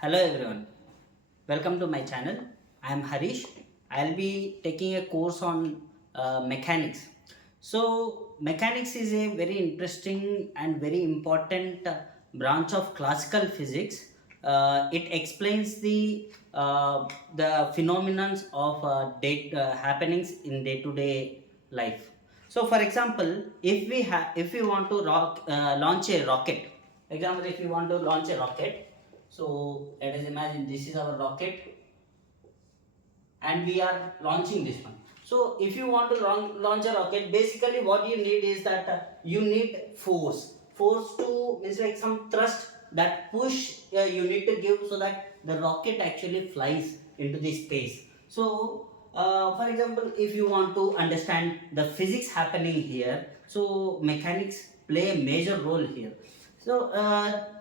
Hello everyone, welcome to my channel. I am Harish. I'll be taking a course on mechanics. So, mechanics is a very interesting and very important branch of classical physics. It explains the phenomena of happenings in day-to-day life. So, for example, if we want to launch a rocket, example, if you want to launch a rocket, so let us imagine this is our rocket and we are launching this one. So if you want to launch a rocket, basically what you need is that you need force to means like some thrust, that push you need to give so that the rocket actually flies into the space. So for example, if you want to understand the physics happening here, so mechanics play a major role here. So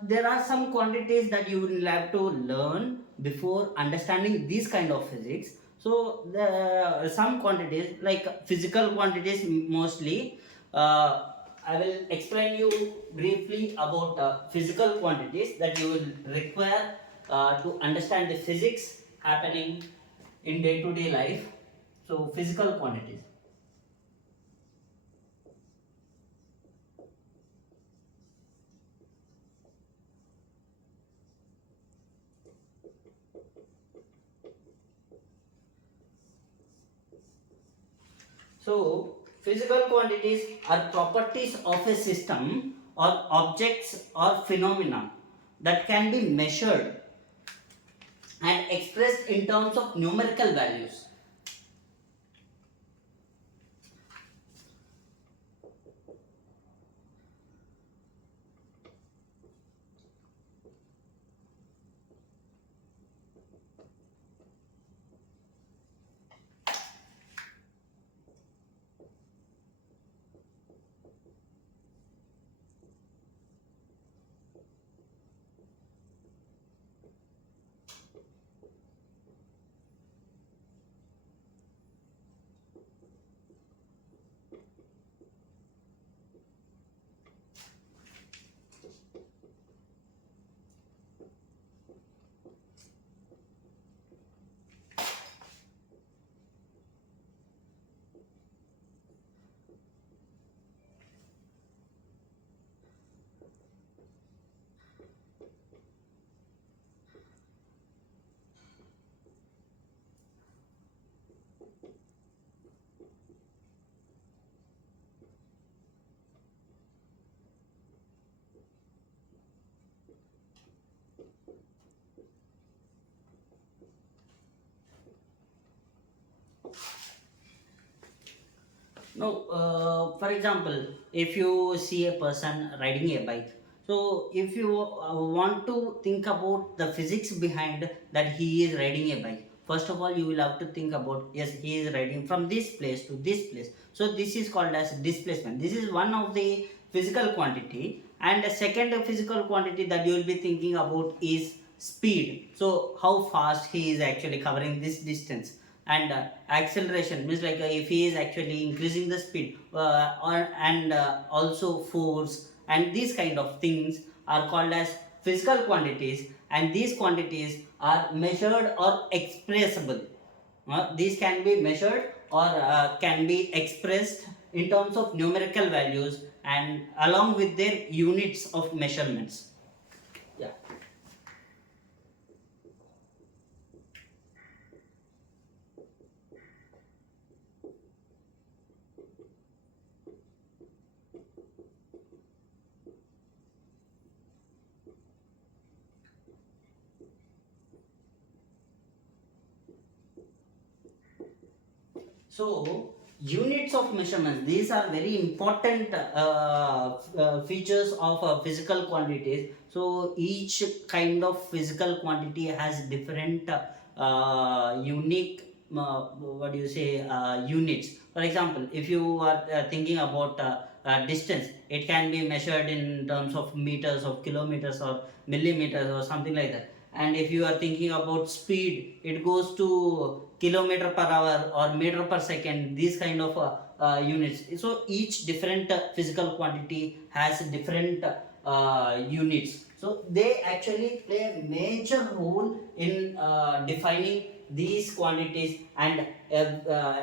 there are some quantities that you will have to learn before understanding this kind of physics. So the some quantities like physical quantities mostly. I will explain you briefly about physical quantities that you will require to understand the physics happening in day-to-day life. So physical quantities. So, physical quantities are properties of a system or objects or phenomena that can be measured and expressed in terms of numerical values. No, for example, if you see a person riding a bike, so if you want to think about the physics behind that he is riding a bike, first of all, you will have to think about yes, he is riding from this place to this place. So this is called as displacement. This is one of the physical quantity, and the second physical quantity that you will be thinking about is speed. So how fast he is actually covering this distance, and acceleration means like if he is actually increasing the speed and also force, and these kind of things are called as physical quantities, and these quantities are measured or expressible. These can be measured or can be expressed in terms of numerical values and along with their units of measurements. Yeah. So, units of measurements, these are very important features of physical quantities. So, each kind of physical quantity has different unique, what do you say, units. For example, if you are thinking about distance, it can be measured in terms of meters, of kilometers, or millimeters, or something like that. And if you are thinking about speed, it goes to kilometer per hour or meter per second, these kind of units. So each different physical quantity has different units. So they actually play a major role in defining these quantities and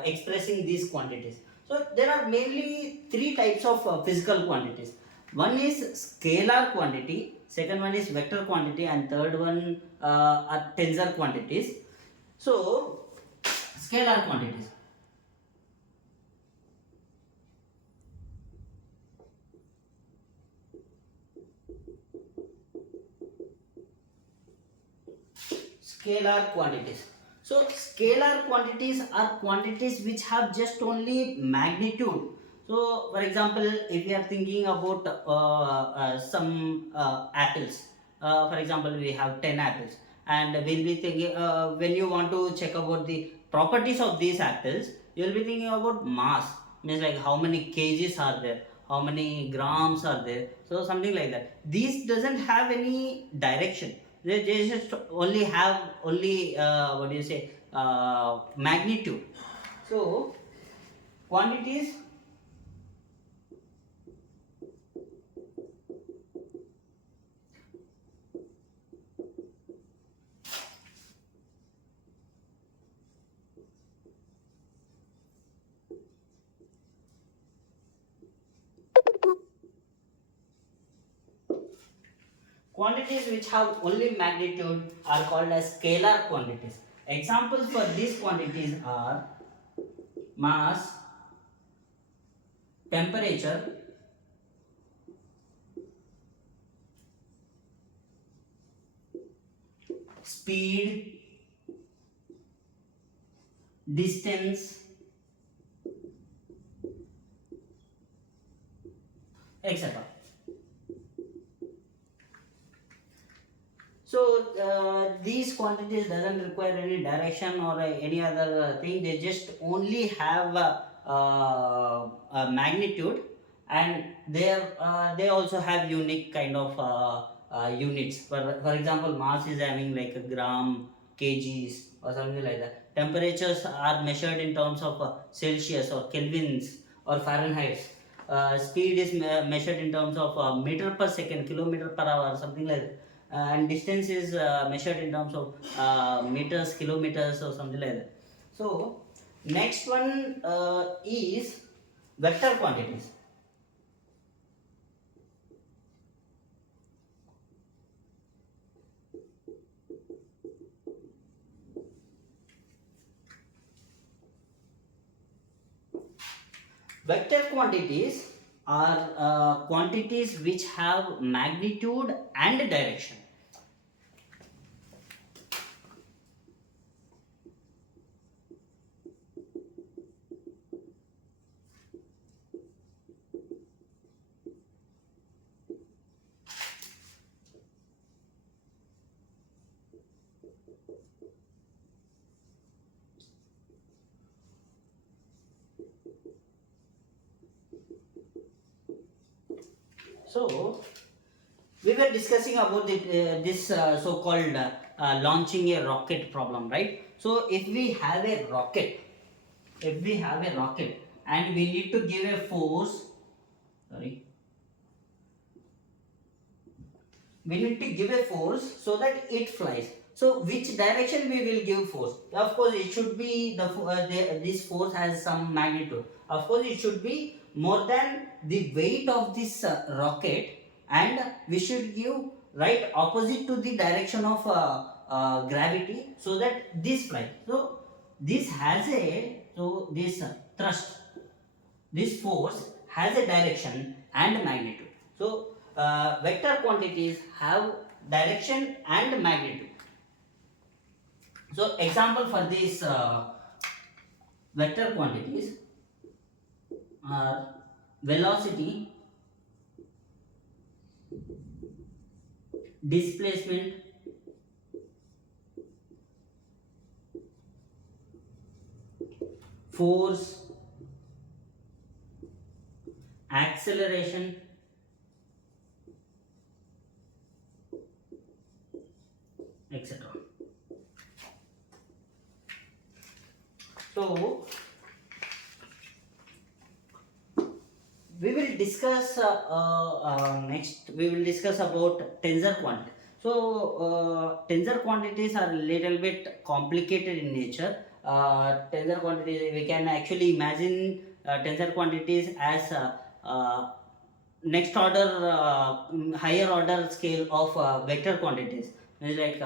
expressing these quantities. So there are mainly three types of physical quantities. One is scalar quantity, second one is vector quantity, and third one are tensor quantities. So scalar quantities. Scalar quantities. So scalar quantities are quantities which have just only magnitude. So for example, if we are thinking about some apples, for example, we have 10 apples, and we'll be thinking, when you want to check about the properties of these apples, you'll be thinking about mass, means like how many kgs are there, how many grams are there, so something like that. These doesn't have any direction. They just only have only what do you say, magnitude. So quantities. Quantities which have only magnitude are called as scalar quantities. Examples for these quantities are mass, temperature, speed, distance, etc. So these quantities doesn't require any direction or any other thing. They just only have a magnitude, and they also have unique kind of units. For example, mass is having like a gram, kgs, or something like that. Temperatures are measured in terms of Celsius or Kelvins or Fahrenheit. Speed is measured in terms of meter per second, kilometer per hour, something like that. And distance is measured in terms of meters, kilometers, or something like that. So next one is vector quantities. Vector quantities are quantities which have magnitude and direction. So we were discussing about this so-called launching a rocket problem, right? So if we have a rocket, and we need to give a force, sorry, we need to give a force so that it flies. So which direction we will give force? Of course it should be this force has some magnitude. Of course it should be more than the weight of this rocket, and we should give right opposite to the direction of gravity, so that this flies. So this has a, so this thrust, this force has a direction and magnitude. So vector quantities have direction and magnitude. So example for these vector quantities are velocity, displacement, force, acceleration, etc. So we will will discuss next. We will discuss about tensor quantity. So tensor quantities are a little bit complicated in nature. Tensor quantities, we can actually imagine tensor quantities as next order, higher order scale of vector quantities. It's like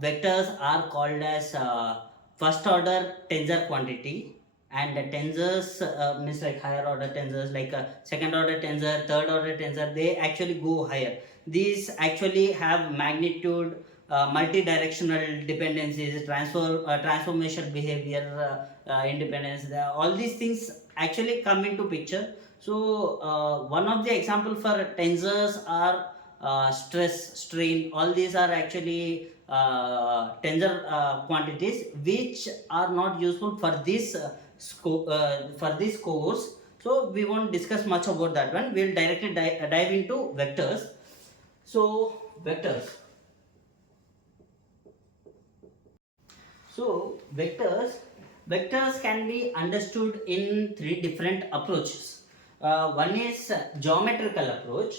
vectors are called as first order tensor quantity, and the tensors means like higher order tensors, like second order tensor, third order tensor, they actually go higher. These actually have magnitude, multi-directional dependencies, transformational behavior, independence. All these things actually come into picture. So one of the example for tensors are stress, strain. All these are actually tensor quantities which are not useful for this for this course. So we won't discuss much about that one. We'll directly dive into vectors. So vectors. So vectors can be understood in three different approaches. One is geometrical approach.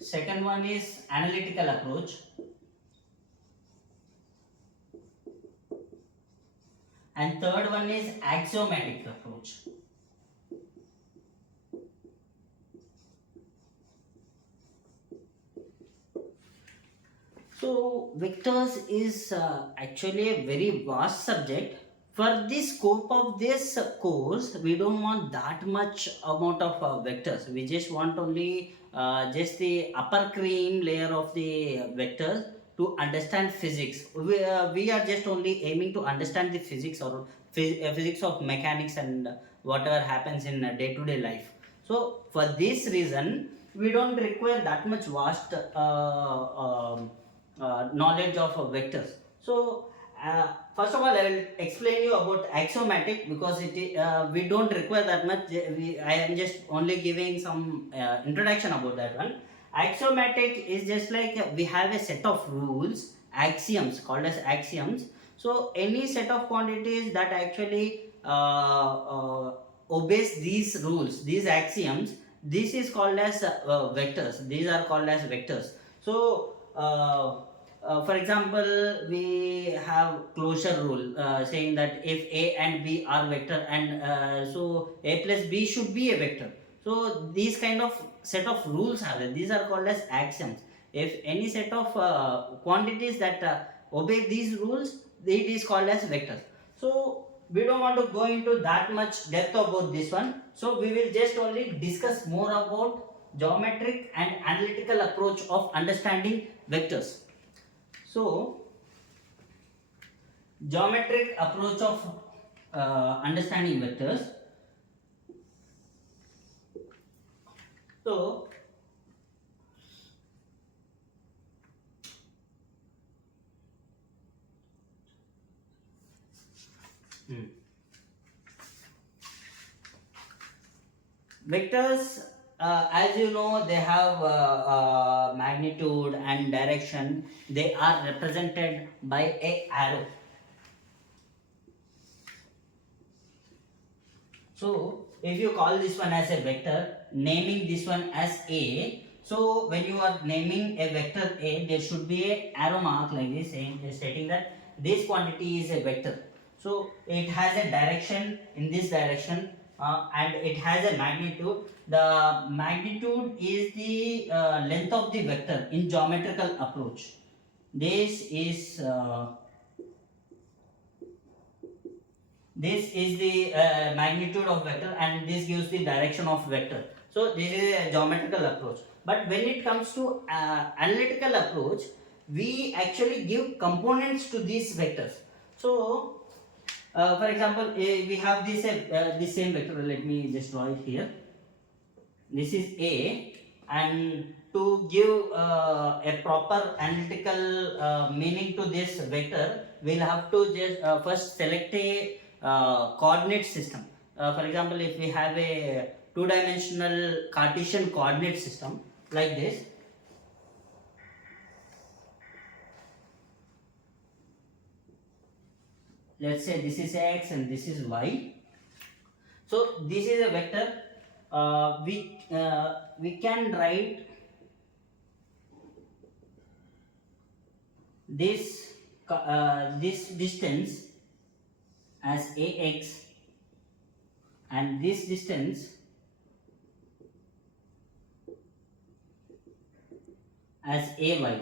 Second one is analytical approach. And third one is axiomatic approach. So vectors is actually a very vast subject. For the scope of this course, we don't want that much amount of vectors. We just want only just the upper cream layer of the vectors to understand physics. We are just only aiming to understand the physics or physics of mechanics and whatever happens in day-to-day life. So for this reason, we don't require that much vast knowledge of vectors. So first of all, I will explain you about axiomatic, because we don't require that much. I am just only giving some introduction about that one. Axiomatic is just like we have a set of rules, axioms, called as axioms. So any set of quantities that actually obeys these rules, these axioms, this is called as vectors. These are called as vectors. So for example, we have closure rule saying that if A and B are vector, and so A plus B should be a vector. So these kind of set of rules are there. These are called as axioms. If any set of quantities that obey these rules, it is called as vectors. So we don't want to go into that much depth about this one. So we will just only discuss more about geometric and analytical approach of understanding vectors. So geometric approach of understanding vectors. So vectors, as you know, they have magnitude and direction. They are represented by a arrow. So if you call this one as a vector, naming this one as A, so when you are naming a vector A, there should be a arrow mark like this stating that this quantity is a vector. So it has a direction in this direction, and it has a magnitude. The magnitude is the length of the vector in geometrical approach. This is the magnitude of vector, and this gives the direction of vector. So this is a geometrical approach. But when it comes to analytical approach, we actually give components to these vectors. So for example, we have this same vector. Let me just draw it here. This is A, and to give a proper analytical meaning to this vector, we'll have to just first select a coordinate system. For example, if we have a two-dimensional Cartesian coordinate system like this, let's say this is x and this is y. So this is a vector. We can write this distance as ax and this distance as ay.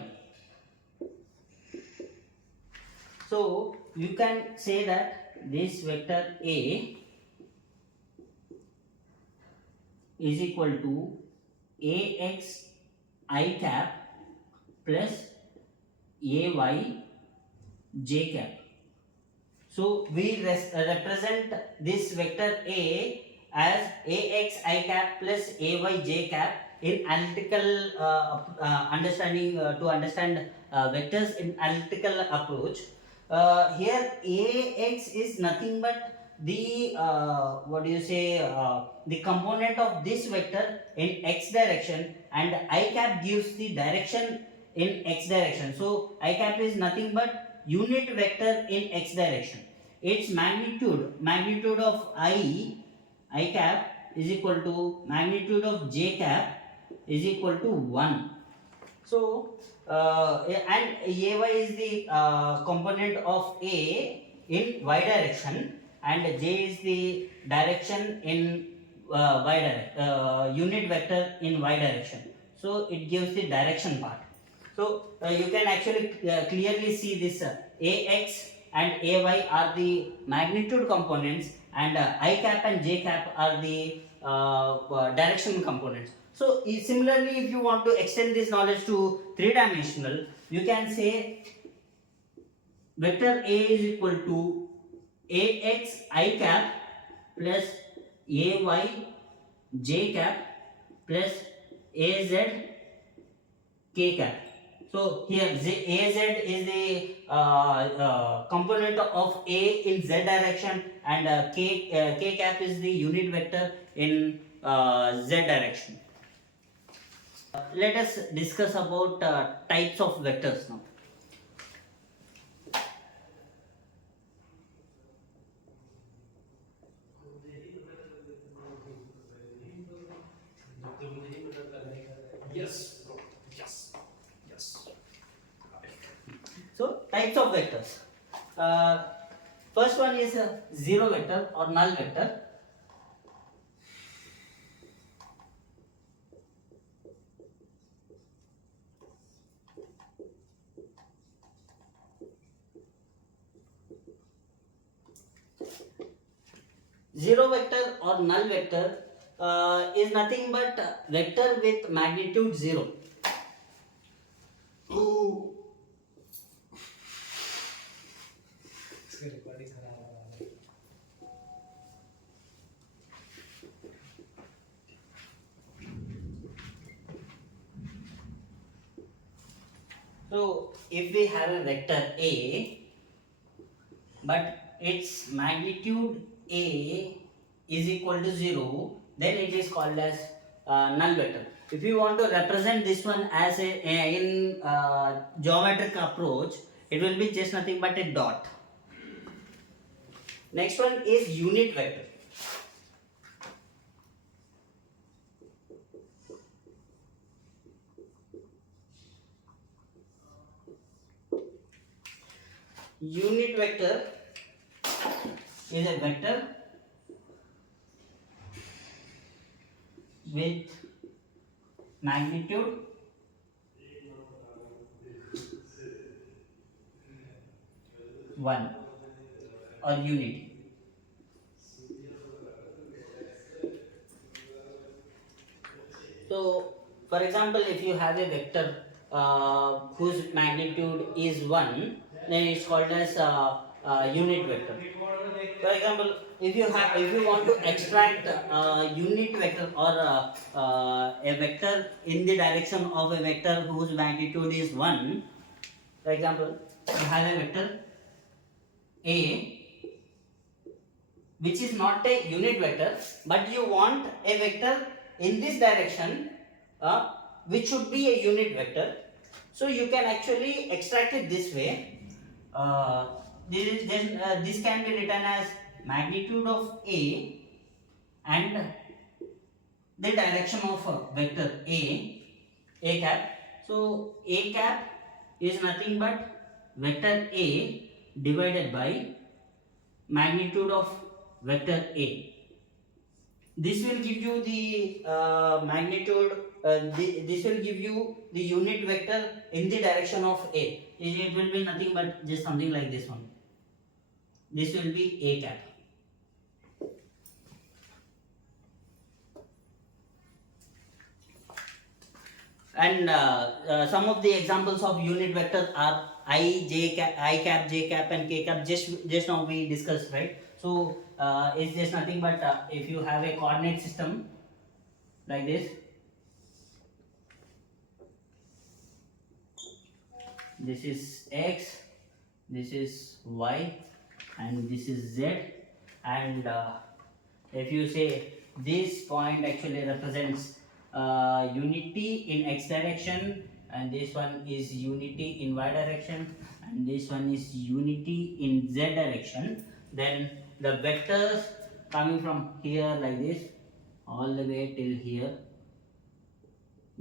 So you can say that this vector A is equal to ax I cap plus ay j cap. So we represent this vector A as ax I cap plus ay j cap in analytical understanding, to understand vectors in analytical approach. Here ax is nothing but the the component of this vector in x direction, and I cap gives the direction in x direction. So I cap is nothing but unit vector in x direction. Its magnitude of I cap is equal to magnitude of j cap is equal to 1. So and ay is the component of A in y direction, and j is the direction in unit vector in y direction. So it gives the direction part. So you can actually clearly see this ax and ay are the magnitude components, and I cap and j cap are the direction components. So similarly, if you want to extend this knowledge to three-dimensional, you can say vector A is equal to ax I cap plus ay j cap plus az k cap. So here az is the component of A in z direction, and k cap is the unit vector in z direction. Let us discuss about types of vectors now. Yes, bro. Yes. Yes. So types of vectors. First one is a zero vector or null vector. Zero vector or null vector is nothing but vector with magnitude 0. Ooh. इसका recording खराब हो रहा है. So if we have a vector A, but its magnitude A is equal to 0, then it is called as null vector. If you want to represent this one as in geometric approach, it will be just nothing but a dot. Next one is unit vector. Unit vector is a vector with magnitude one or unity. So, for example, if you have a vector whose magnitude is 1, then it's called as unit vector. For example, if you want to extract unit vector or a vector in the direction of a vector whose magnitude is 1, for example, you have a vector A which is not a unit vector, but you want a vector in this direction which should be a unit vector. So you can actually extract it this way. this can be written as magnitude of A and the direction of vector A cap. So A cap is nothing but vector A divided by magnitude of vector A. This will give you the magnitude, this will give you the unit vector in the direction of A. It will be nothing but just something like this one. This will be A cap. And some of the examples of unit vectors are I cap, j cap, and k cap. Just now we discussed, right? So it's just nothing but if you have a coordinate system like this, this is x, this is y, and this is z, and if you say this point actually represents unity in x direction, and this one is unity in y direction, and this one is unity in z direction, then the vectors coming from here like this all the way till here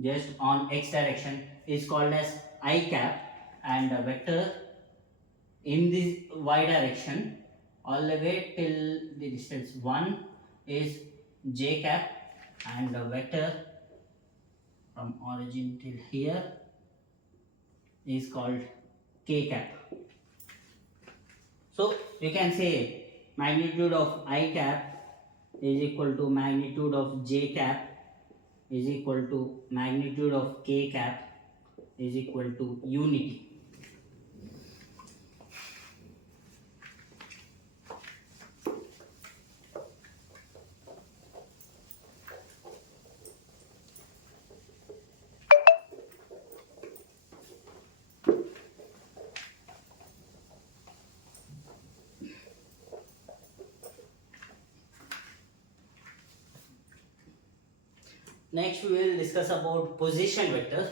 just on x direction is called as I cap, and the vector in this y direction all the way till the distance 1 is j cap, and the vector from origin till here is called k cap. So you can say magnitude of I cap is equal to magnitude of j cap is equal to magnitude of k cap is equal to unity. Next we will discuss about position vectors.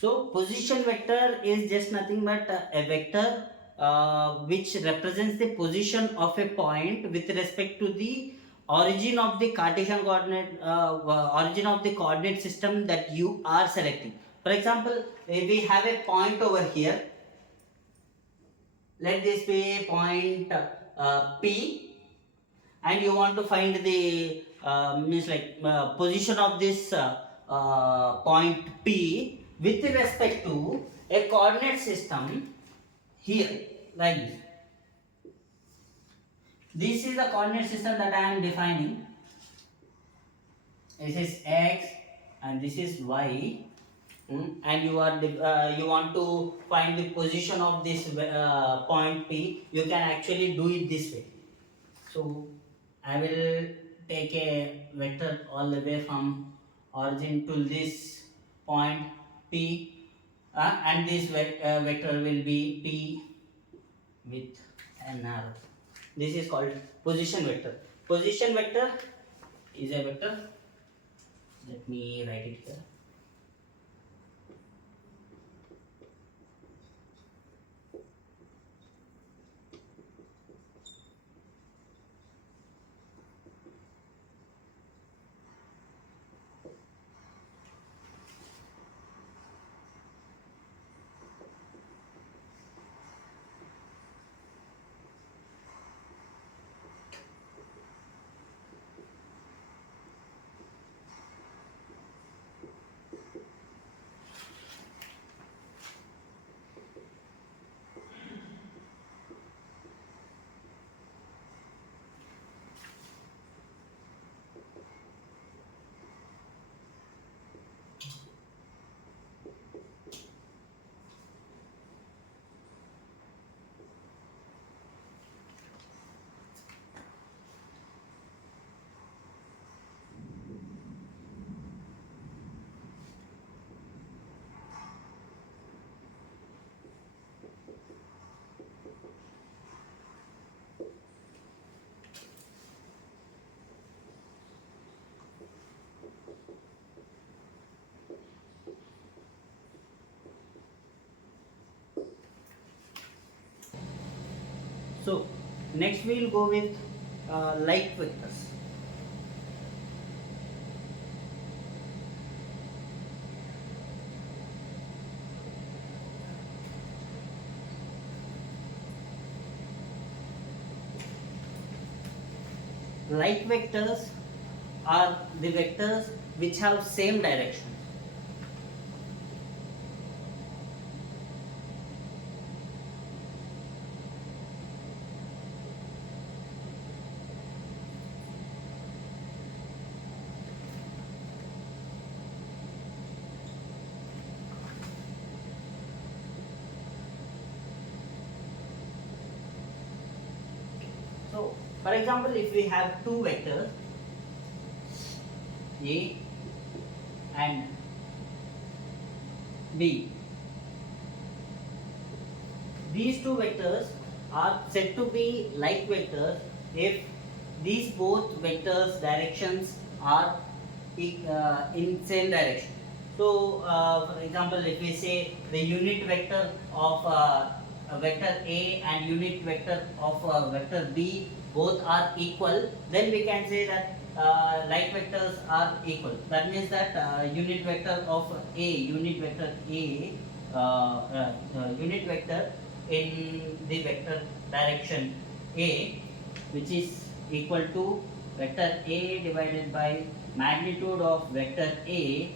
So position vector is just nothing but a vector which represents the position of a point with respect to the origin of the Cartesian coordinate, origin of the coordinate system that you are selecting. For example, we have a point over here. Let this be a point P, and you want to find the position of this point P with respect to a coordinate system here like this. This is the coordinate system that I am defining. This is x and this is y. And you want to find the position of this point P. You can actually do it this way. So I will take a vector all the way from origin to this point P, and this vector will be P with an arrow. This is called position vector. Position vector is a vector. Let me write it here. So next we will go with light vectors. Light vectors are the vectors which have same direction. So, for example, if we have two vectors A and B, these two vectors are said to be like vectors if these both vectors directions are in same direction. So, for example, if we say the unit vector of vector A and unit vector of vector B both are equal, then we can say that like vectors are equal. That means that unit vector of unit vector in the vector direction A, which is equal to vector A divided by magnitude of vector A,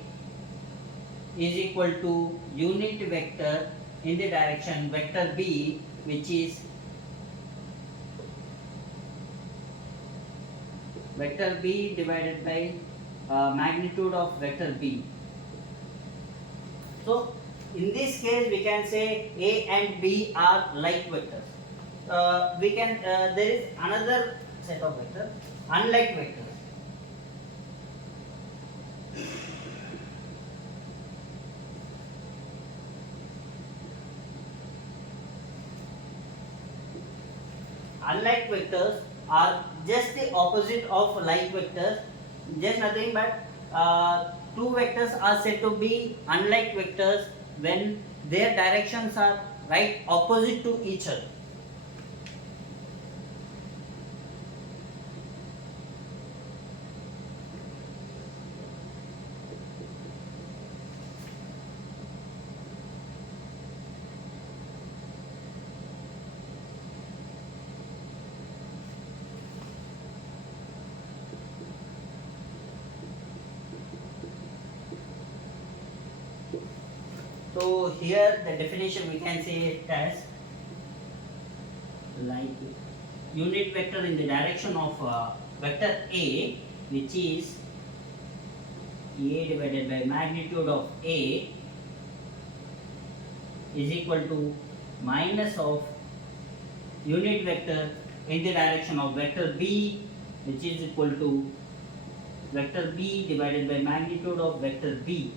is equal to unit vector in the direction vector B, which is vector B divided by magnitude of vector B. So in this case we can say A and B are like vectors. We can there is another set of vectors, unlike vectors. Unlike vectors are just the opposite of like vectors, just nothing but two vectors are said to be unlike vectors when their directions are right opposite to each other. So here the definition we can say it as like unit vector in the direction of vector A, which is A divided by magnitude of A, is equal to minus of unit vector in the direction of vector B, which is equal to vector B divided by magnitude of vector B.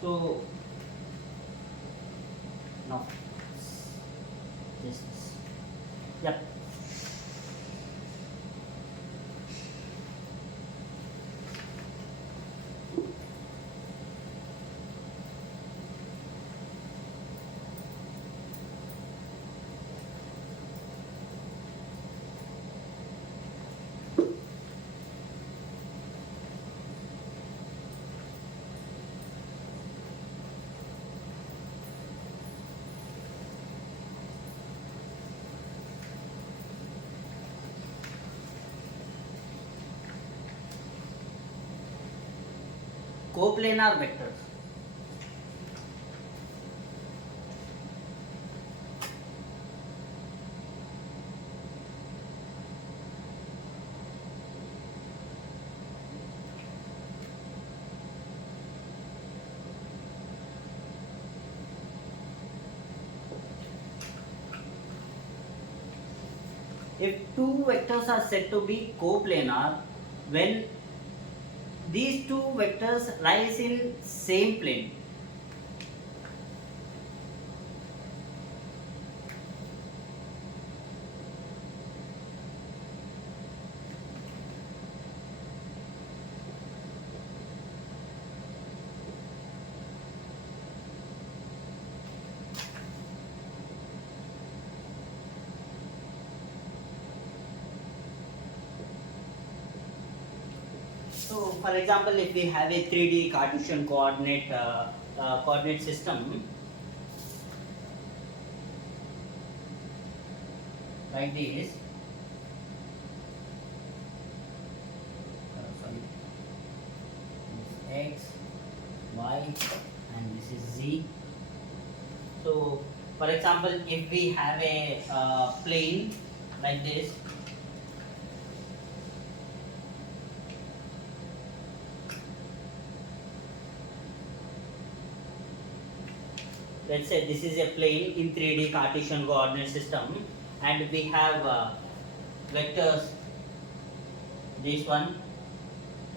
So now this, yep. Coplanar vectors. If two vectors are said to be coplanar when these two vectors lies in same plane. So, for example, if we have a 3D Cartesian coordinate system like this, sorry, this x, y, and this is z. So, for example, if we have a plane like this, let's say this is a plane in 3D Cartesian coordinate system, and we have vectors, this one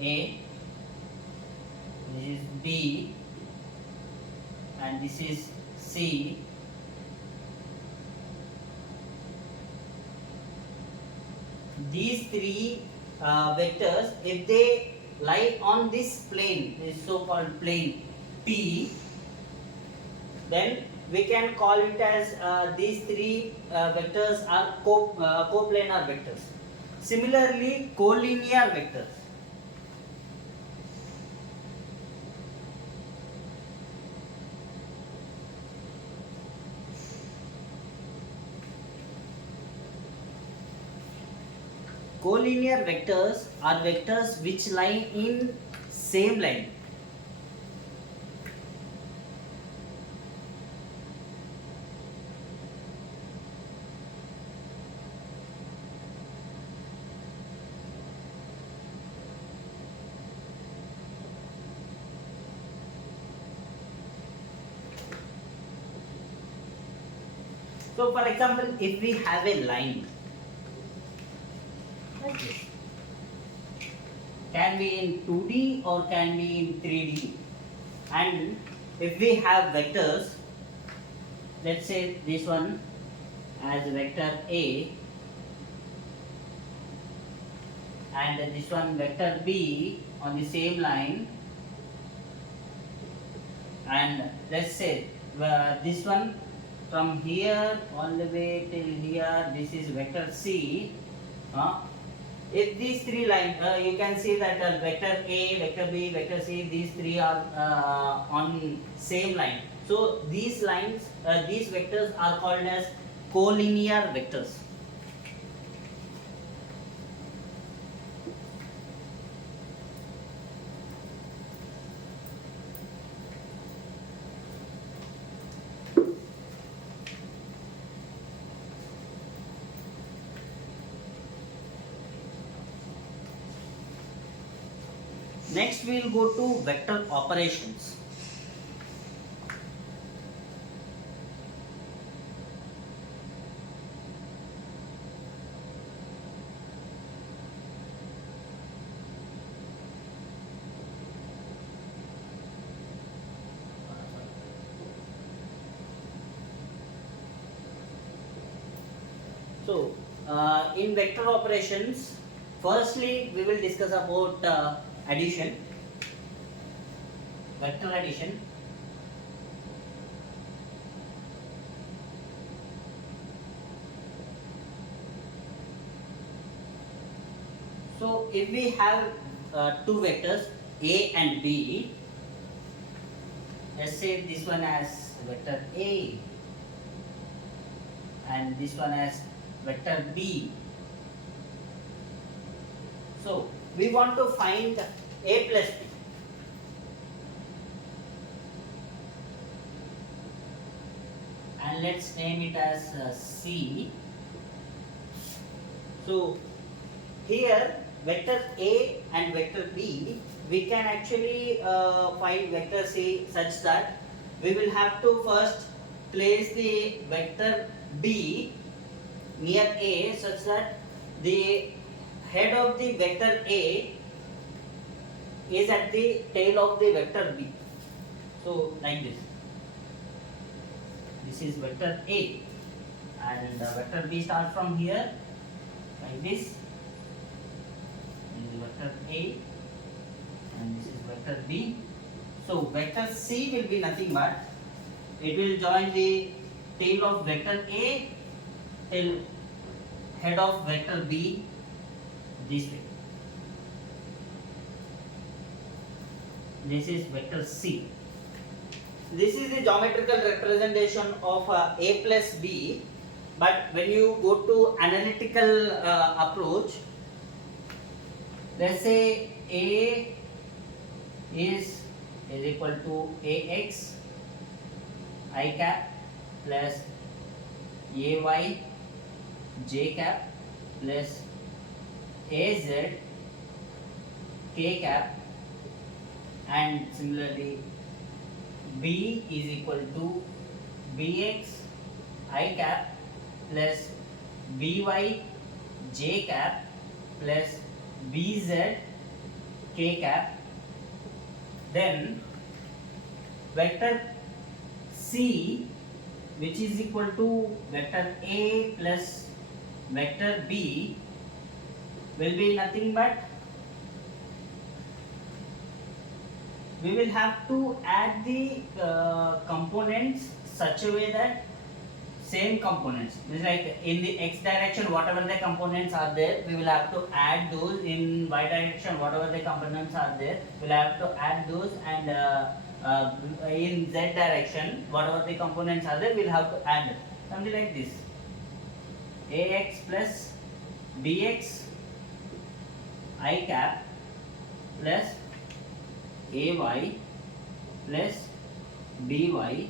A, this is B, and this is C. These three vectors, if they lie on this plane, this so-called plane P, then we can call it as these three vectors are coplanar vectors. Similarly, collinear vectors. Collinear vectors are vectors which lie in same line. So, for example, if we have a line like this, can be in 2D or can be in 3D, and if we have vectors, let's say this one as vector A and this one vector B on the same line, and let's say this one from here all the way till here, this is vector C. If these three lines, you can see that vector A, vector B, vector C, these three are on same line. So these lines, these vectors are called as collinear vectors. Next we will go to vector operations. So, in vector operations, firstly we will discuss about addition, vector addition. So, if we have two vectors A and B, let's say this one as vector A and this one as vector B. So, we want to find A plus B. And let's name it as C. So, here vector A and vector B, we can actually find vector C such that we will have to first place the vector B near A such that the head of the vector A is at the tail of the vector B. So, like this. This is vector A and vector B starts from here like this. This is vector A and this is vector B. So, vector C will be nothing but it will join the tail of vector A till head of vector B this way. This is vector C. This is the geometrical representation of A plus B. But when you go to analytical approach, let's say A is equal to AX I cap plus AY J cap plus AZ K cap, and similarly B is equal to BX I cap plus BY J cap plus BZ K cap. Then vector C, which is equal to vector A plus vector B, will be nothing but we will have to add the components such a way that same components, it's like in the x direction whatever the components are there, we will have to add those. In y direction whatever the components are there, we'll have to add those, and in z direction whatever the components are there, we'll have to add it. Something like this: ax plus bx I cap plus ay plus by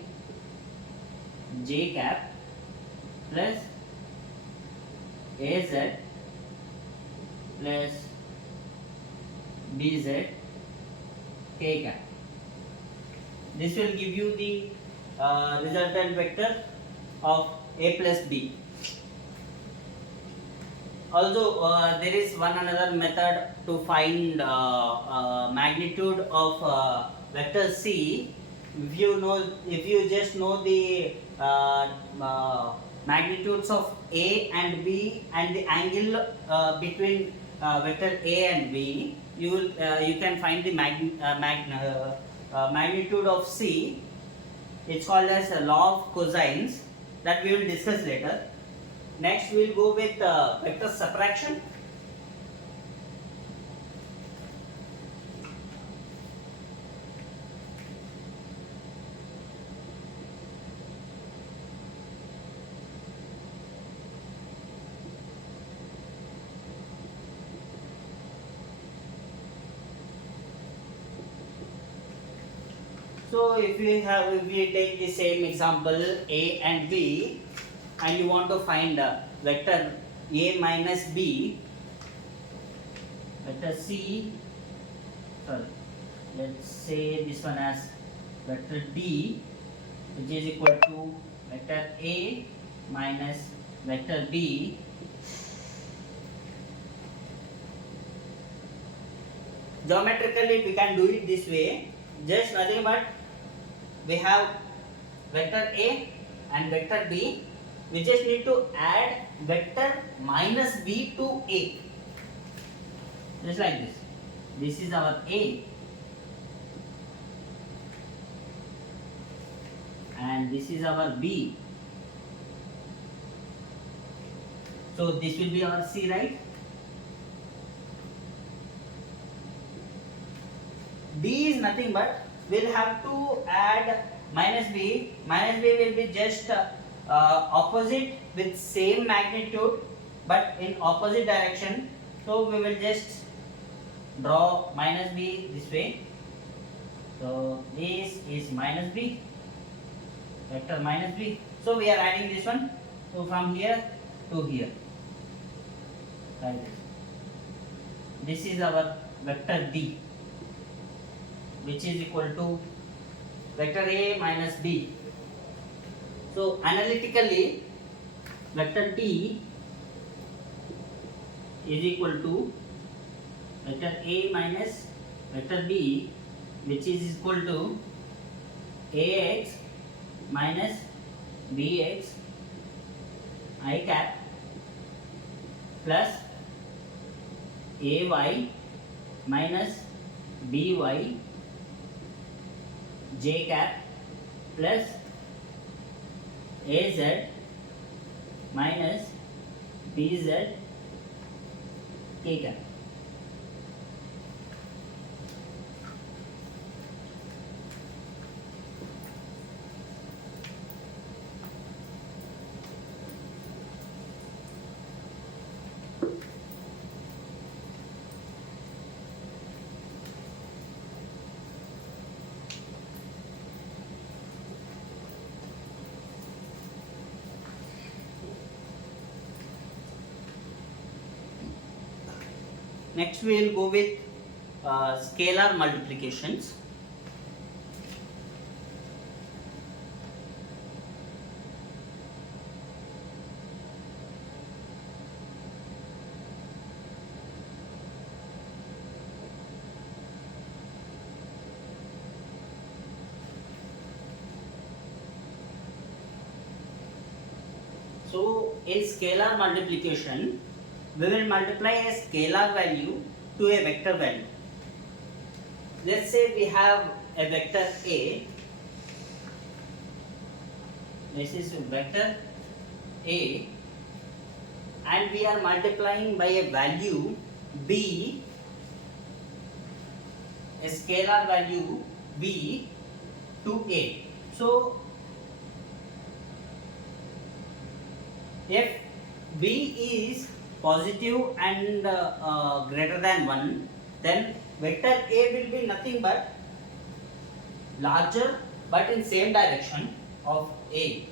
j cap plus az plus bz k cap. This will give you the resultant vector of A plus B. Also, there is one another method to find magnitude of vector C. If you just know the magnitudes of A and B and the angle between vector A and B, you can find the magnitude of C. It's called as a law of cosines, that we will discuss later. Next we will go with vector subtraction. So if we take the same example A and B, and you want to find vector A minus B, vector C, sorry, let's say this one as vector D, which is equal to vector A minus vector B. Geometrically we can do it this way, just nothing but we have vector A and vector B. We just need to add vector minus B to A, just like this. This is our A and this is our B. So this will be our C, right? D is nothing but we'll have to add minus B. Minus B will be just opposite with same magnitude but in opposite direction. So we will just draw minus B this way. So this is minus B, vector minus B. So we are adding this one. So from here to here, like this. This is our vector D, which is equal to vector A minus B. So analytically, vector D is equal to vector A minus vector B, which is equal to AX minus BX I cap plus AY minus BY J cap plus AZ minus BZ K cap. Next we will go with scalar multiplications. So in scalar multiplication, we will multiply a scalar value to a vector value. Let's say we have a vector A. This is vector A, and we are multiplying by a value B, a scalar value B to A. So if B is positive and greater than 1, then vector A will be nothing but larger but in same direction of A.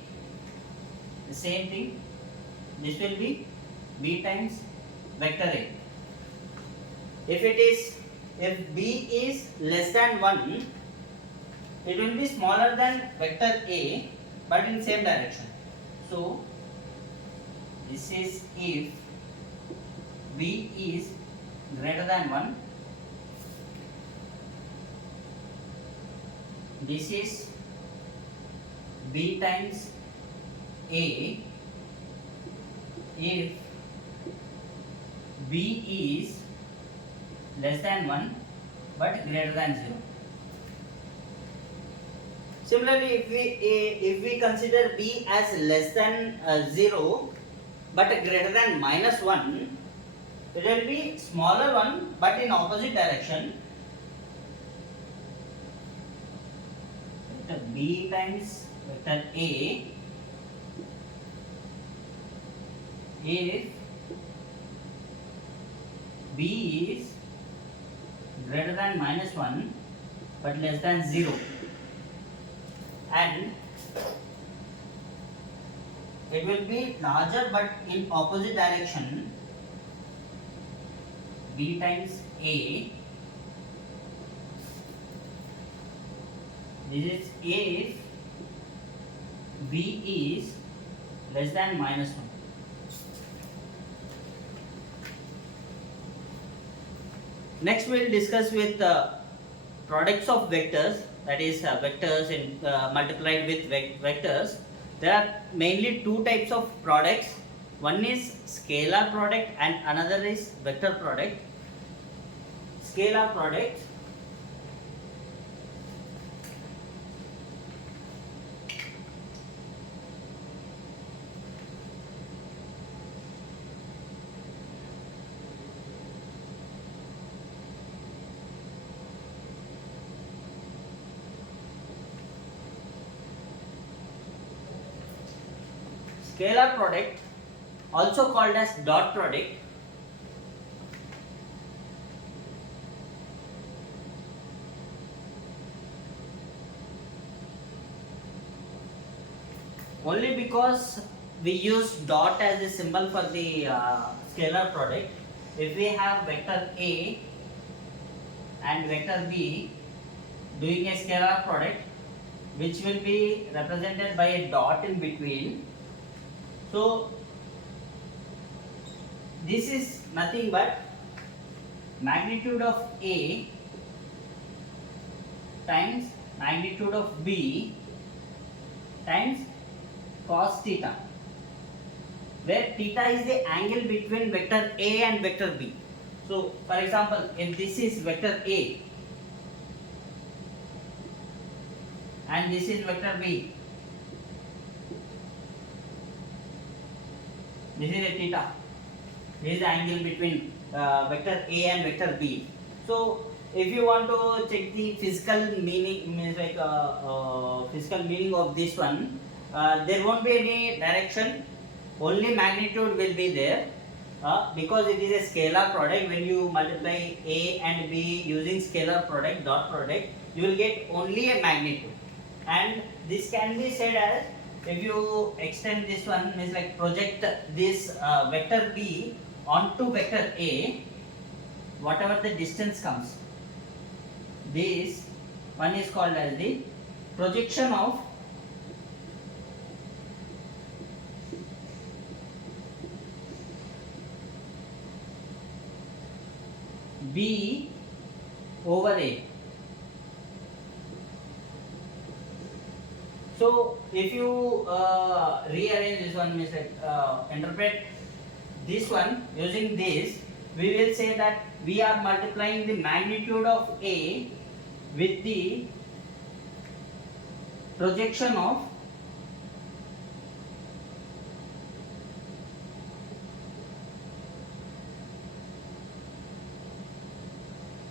The same thing, this will be B times vector A. If B is less than 1, it will be smaller than vector A but in same direction. So this is if B is greater than 1. This is B times A if B is less than 1 but greater than 0. Similarly, if we consider B as less than 0 but greater than -1, it will be smaller one but in opposite direction. Vector B times vector A if B is greater than -1 but less than 0, and it will be larger but in opposite direction. B times A, this is if B is less than -1. Next we will discuss with products of vectors, that is vectors in, multiplied with vectors. There are mainly two types of products. One is scalar product and another is vector product. Scalar product, scalar product also called as dot product, only because we use dot as a symbol for the scalar product. If we have vector A and vector B doing a scalar product, which will be represented by a dot in between. So this is nothing but magnitude of A times magnitude of B times cos theta, where theta is the angle between vector A and vector B. So for example, if this is vector A and this is vector B, this is a theta, this is the angle between vector A and vector B. So if you want to check the physical meaning, means like physical meaning of this one, there won't be any direction, only magnitude will be there, because it is a scalar product. When you multiply A and B using scalar product, dot product, you will get only a magnitude. And this can be said as, if you extend this one, means like project this vector B onto vector A, whatever the distance comes, this one is called as the projection of B over A. So if you rearrange this one, means like interpret this one using this, we will say that we are multiplying the magnitude of A with the projection of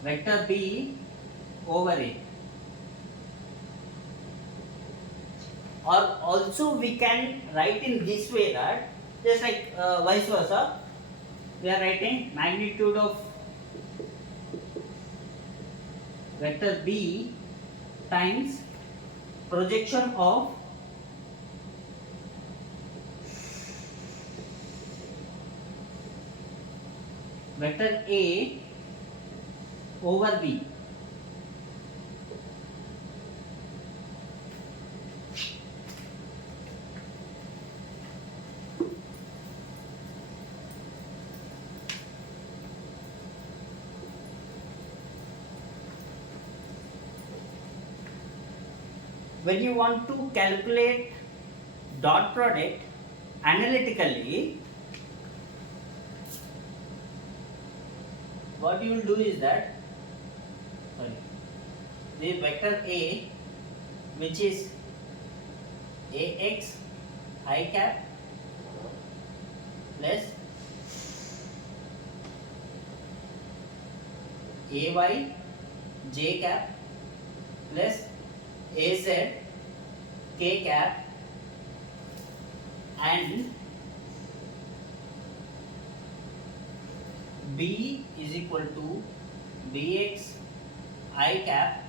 vector B over A. Or also we can write in this way, that just like vice versa, we are writing magnitude of vector B times projection of vector A over B. When you want to calculate dot product analytically, what you will do is that, the vector A, which is Ax I cap plus Ay j cap plus Az k cap, and B is equal to Bx I cap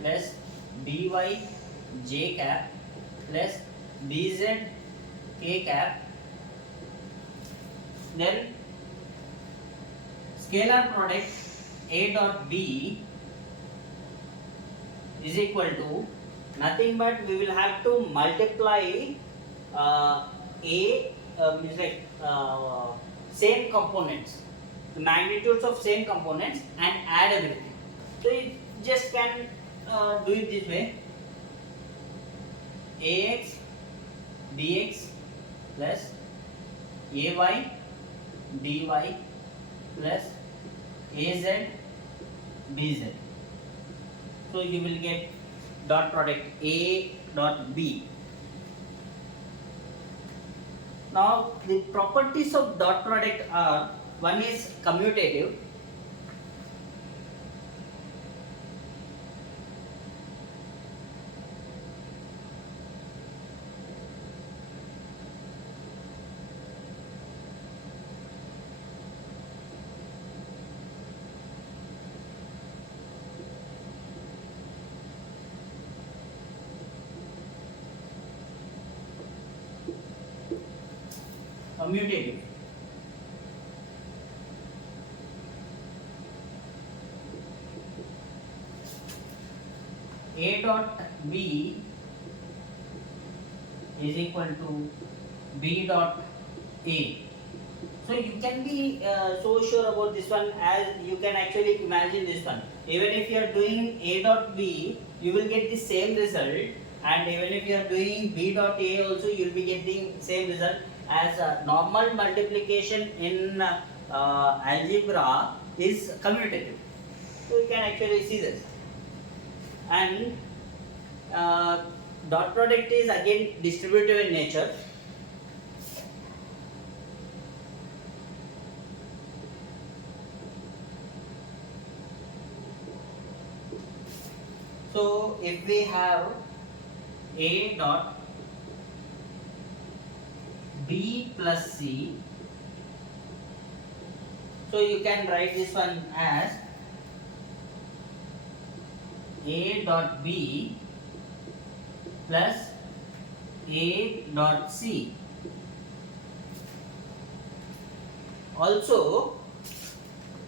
plus By j cap plus Bz k cap. Then scalar product A dot B is equal to nothing but we will have to multiply means like same components, the magnitudes of same components, and add everything. So you just can do it this way: Ax Bx plus Ay Dy plus Az Bz. So you will get dot product A dot B. Now the properties of dot product are, one is commutative. Commutative. A dot B is equal to B dot A. So you can be so sure about this one, as you can actually imagine this one. Even if you are doing A dot B, you will get the same result, and even if you are doing B dot A also, you will be getting same result, as normal multiplication in algebra is commutative. So you can actually see this. And dot product is again distributive in nature. So if we have A dot B plus C, so you can write this one as A dot B plus A dot C.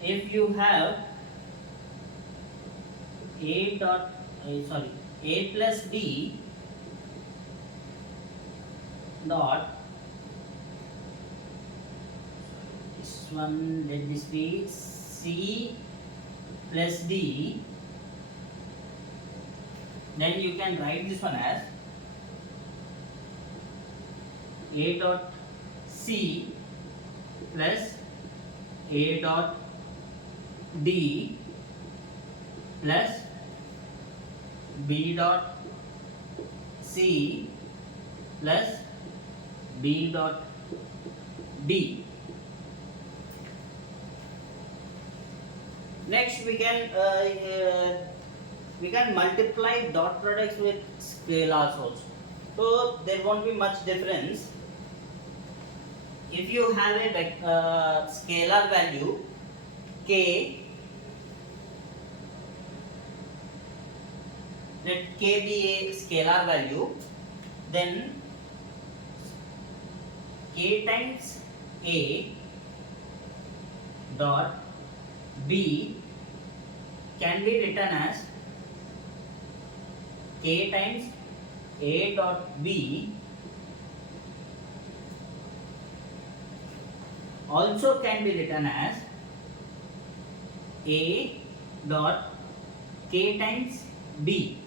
if you have a dot a plus b dot, this one, let this be c plus d, then you can write this one as a dot c plus a dot d plus b dot c plus b dot d. Next we can multiply dot products with scalars also, so there won't be much difference. If you have a scalar value k, let k be a scalar value, then k times a dot b can be written as k times a dot b, also can be written as a dot k times b.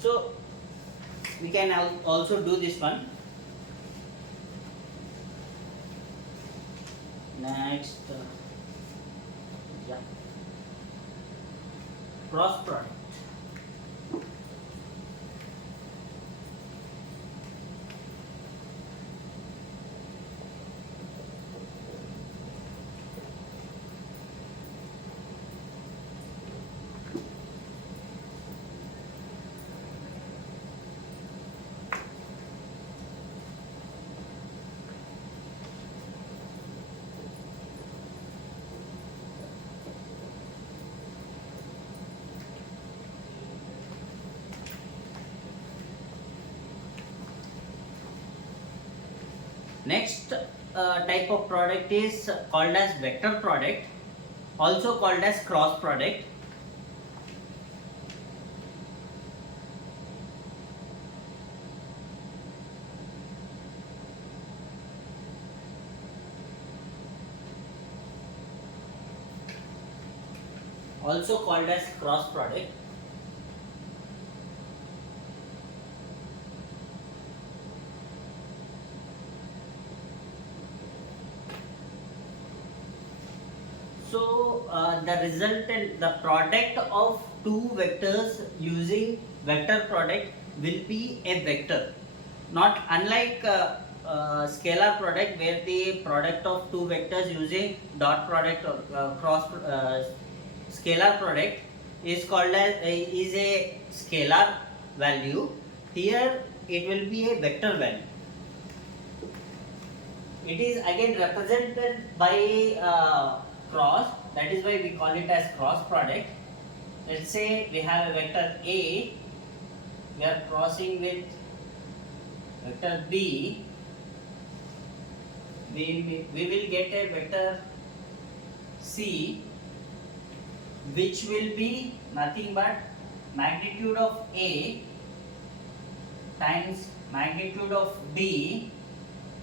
So we can also do this one. Next, cross product. Next type of product is called as vector product, also called as cross product. Also called as cross product. So the product of two vectors using vector product will be a vector, not unlike scalar product where the product of two vectors using dot product or cross scalar product is called as is a scalar value. Here it will be a vector value. It is again represented by cross, that is why we call it as cross product. Let's say we have a vector A, we are crossing with vector B, we will get a vector C, which will be nothing but magnitude of A times magnitude of B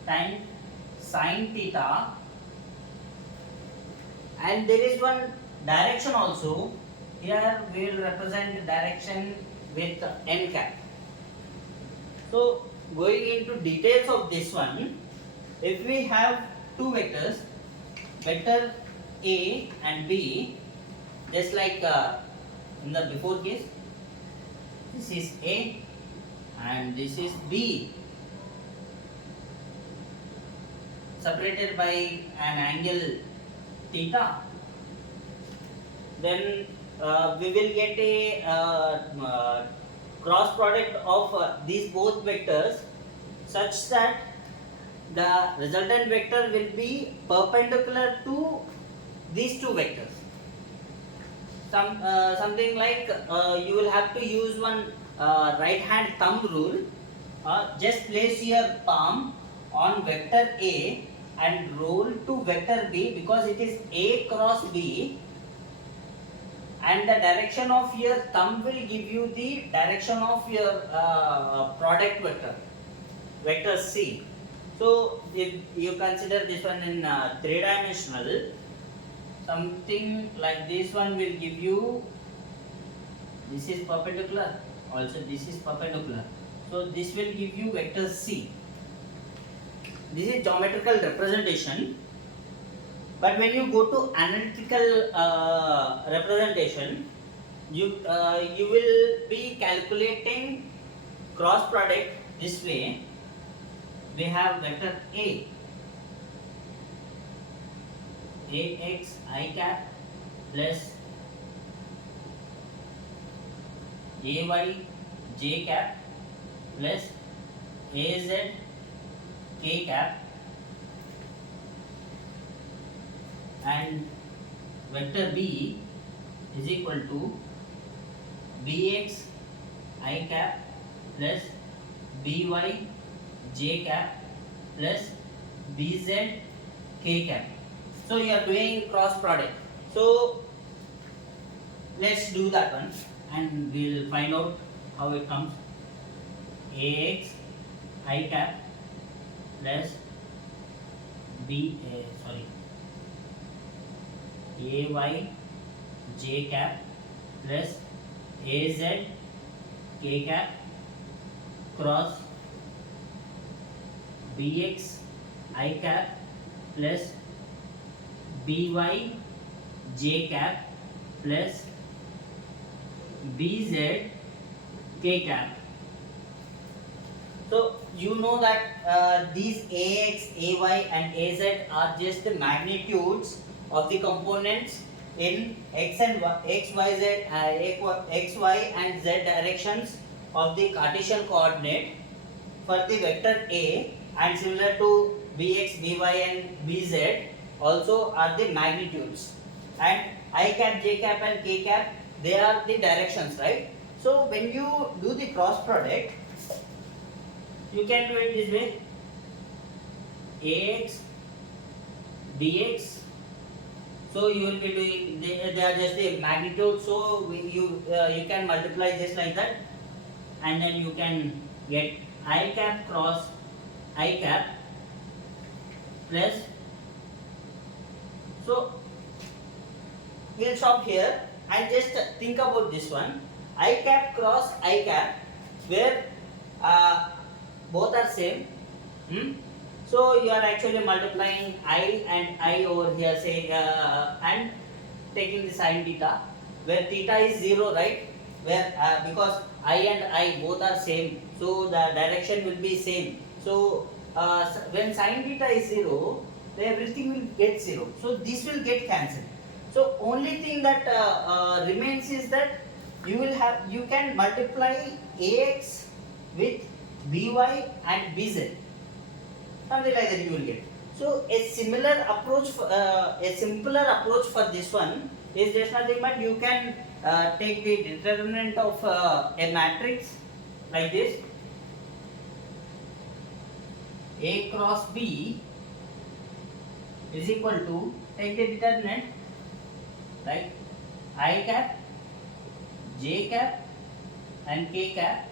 times sine theta, and there is one direction also. Here we will represent the direction with n cap. So going into details of this one, if we have two vectors, vector A and B, just like in the before case, this is A and this is B, separated by an angle theta, then we will get a cross product of these both vectors such that the resultant vector will be perpendicular to these two vectors. Something like you will have to use one right hand thumb rule. Just place your palm on vector A and roll to vector B because it is A cross B, and the direction of your thumb will give you the direction of your product vector C. So if you consider this one in three-dimensional, something like this one will give you, this is perpendicular, also this is perpendicular, so this will give you vector C. This is geometrical representation, but when you go to analytical representation, you will be calculating cross product this way. We have vector A, Ax I cap plus Ay j cap plus Az k cap, and vector B is equal to Bx I cap plus By j cap plus Bz k cap. So you are doing cross product. So let's do that one and we'll find out how it comes. Ax I cap plus Ay j cap plus Az k cap cross Bx I cap plus By j cap plus Bz k cap. So you know that these Ax, Ay and Az are just the magnitudes of the components in x and y, x, y, z, x, y and z directions of the Cartesian coordinate for the vector A, and similar to Bx, By and Bz also are the magnitudes, and I cap, j cap and k cap, they are the directions, right? So when you do the cross product, you can do it this way: Ax dx. So you will be doing, they are just the magnitude, so you can multiply just like that, and then you can get I cap cross I cap plus, so we'll stop here and just think about this one, I cap cross I cap, where both are same. So you are actually multiplying I and I over here, say and taking the sine theta, where theta is 0, right? Where because I and I both are same, so the direction will be same. So when sine theta is 0, then everything will get 0. So this will get cancelled. So only thing that remains is that you can multiply Ax with By and Bz. Something like that you will get. So a similar approach, a simpler approach for this one is just nothing but you can take the determinant of a matrix like this: A cross B is equal to, take the determinant, right? I cap, j cap and k cap.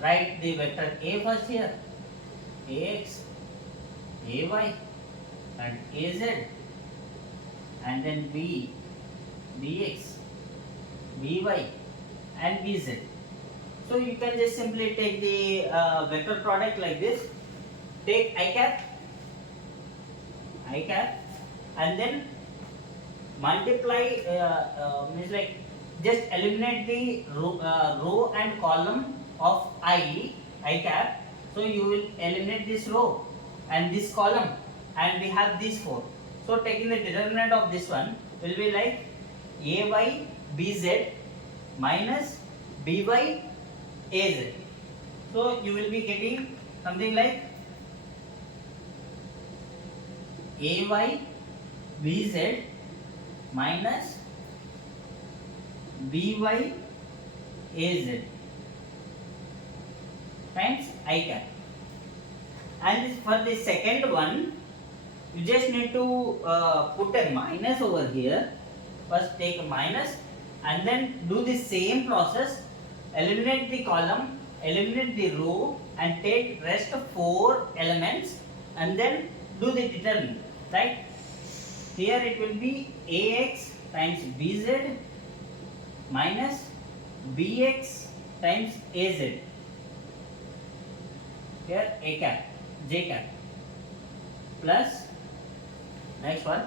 Write the vector A first here, Ax, Ay and Az, and then B, Bx, By and Bz. So you can just simply take the vector product like this, take I cap, and then multiply, means like just eliminate the row and column of I cap. So you will eliminate this row and this column, and we have these 4. So taking the determinant of this one will be like Ay Bz minus By Az. So you will be getting something like Ay Bz minus By Az times I cap. And for the second one, you just need to put a minus over here. First take a minus and then do the same process. Eliminate the column, eliminate the row, and take rest of 4 elements and then do the determinant, right? Here it will be ax times bz minus bx times az. Here a cap, j cap plus next one.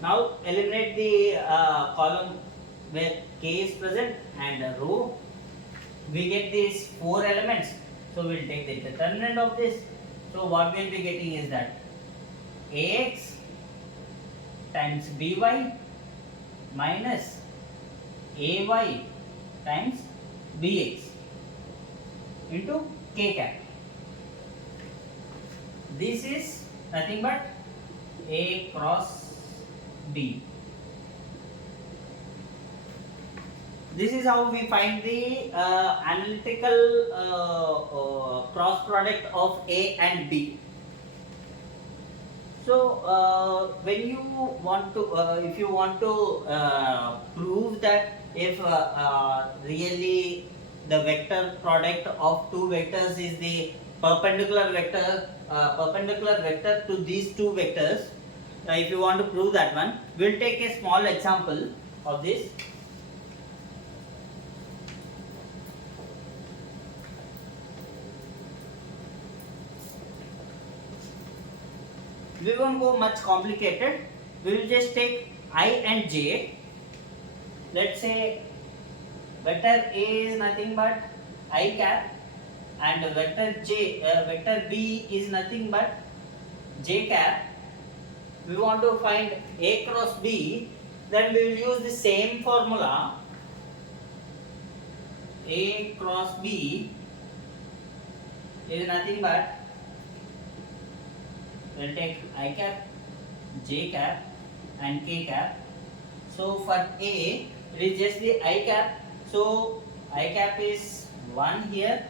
Now eliminate the column where k is present and the row. We get these 4 elements. So we'll take the determinant of this. So what we'll be getting is that ax times by minus ay times bx into k cap. This is nothing but a cross b. This is how we find the analytical cross product of A and B. So when you want to, if you want to prove that if really the vector product of two vectors is the perpendicular vector to these two vectors, if you want to prove that one, we'll take a small example of this. We won't go much complicated. We will just take I and j. Let's say vector A is nothing but I cap and vector B is nothing but j cap. We want to find A cross B, then we will use the same formula. A cross B is nothing but, we'll take I cap, j cap and k cap. So for A, it is just the I cap. So I cap is 1 here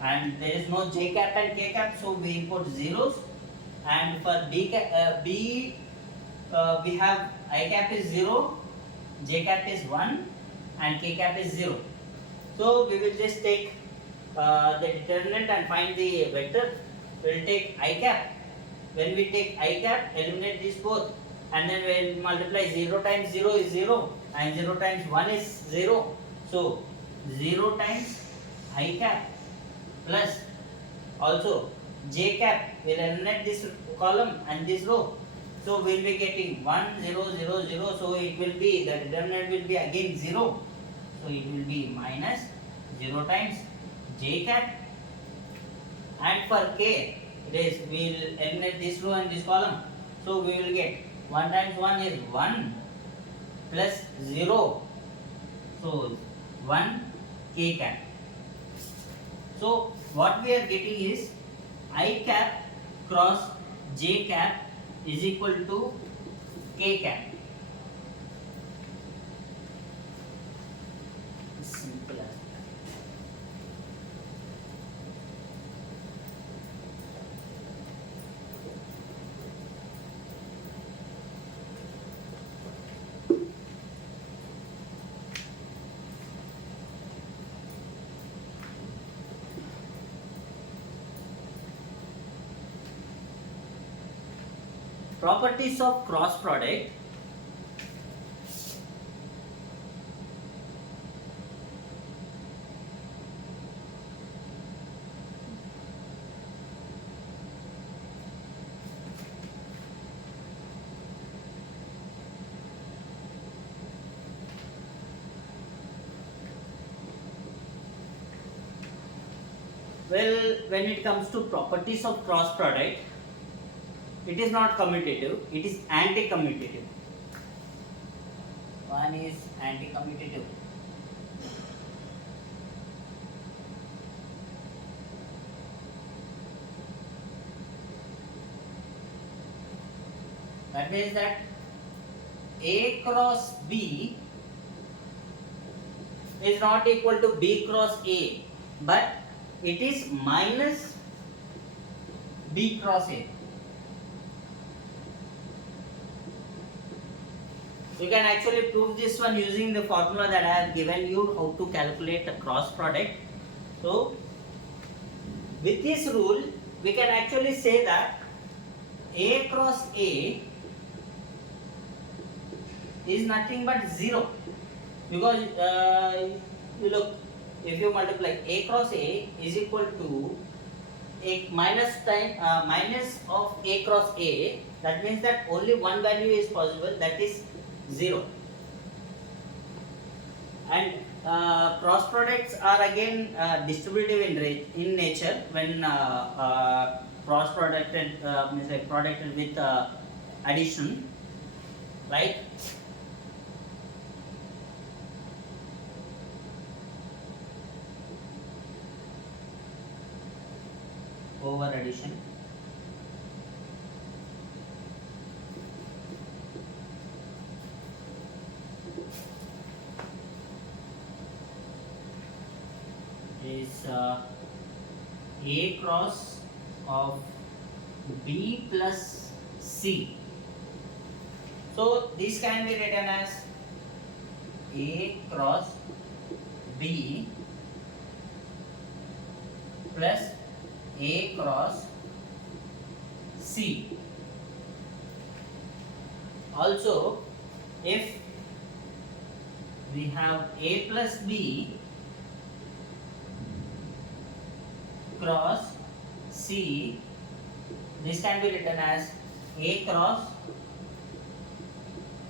and there is no j cap and k cap, so we input zeros. And for B, we have I cap is 0, j cap is 1 and k cap is 0. So we will just take the determinant and find the vector. We will take I cap. When we take I cap, eliminate these both, and then we will multiply 0 times 0 is 0 and 0 times 1 is 0. So 0 times I cap plus also j cap will eliminate this column and this row. So we will be getting 1 0 0 0. So it will be, the determinant will be again 0. So it will be minus 0 times j cap, and for k it is, we will eliminate this row and this column. So we will get 1 times 1 is 1 plus 0. So 1 k cap. So what we are getting is I cap cross j cap is equal to k cap. Simple as that. Properties of cross product. Well, when it comes to properties of cross product, it is not commutative, it is anti-commutative. One is anti-commutative. That means that A cross B is not equal to B cross A, but it is minus B cross A. You can actually prove this one using the formula that I have given you how to calculate a cross product. So with this rule we can actually say that A cross A is nothing but 0, because you look, if you multiply A cross A is equal to a minus of A cross A, that means that only one value is possible, that is 0. And cross products are again distributive in nature when cross producted means like producted with addition, like over addition. Is A cross of B plus C. So this can be written as A cross B plus A cross C. Also, if we have A plus B cross C, this can be written as A cross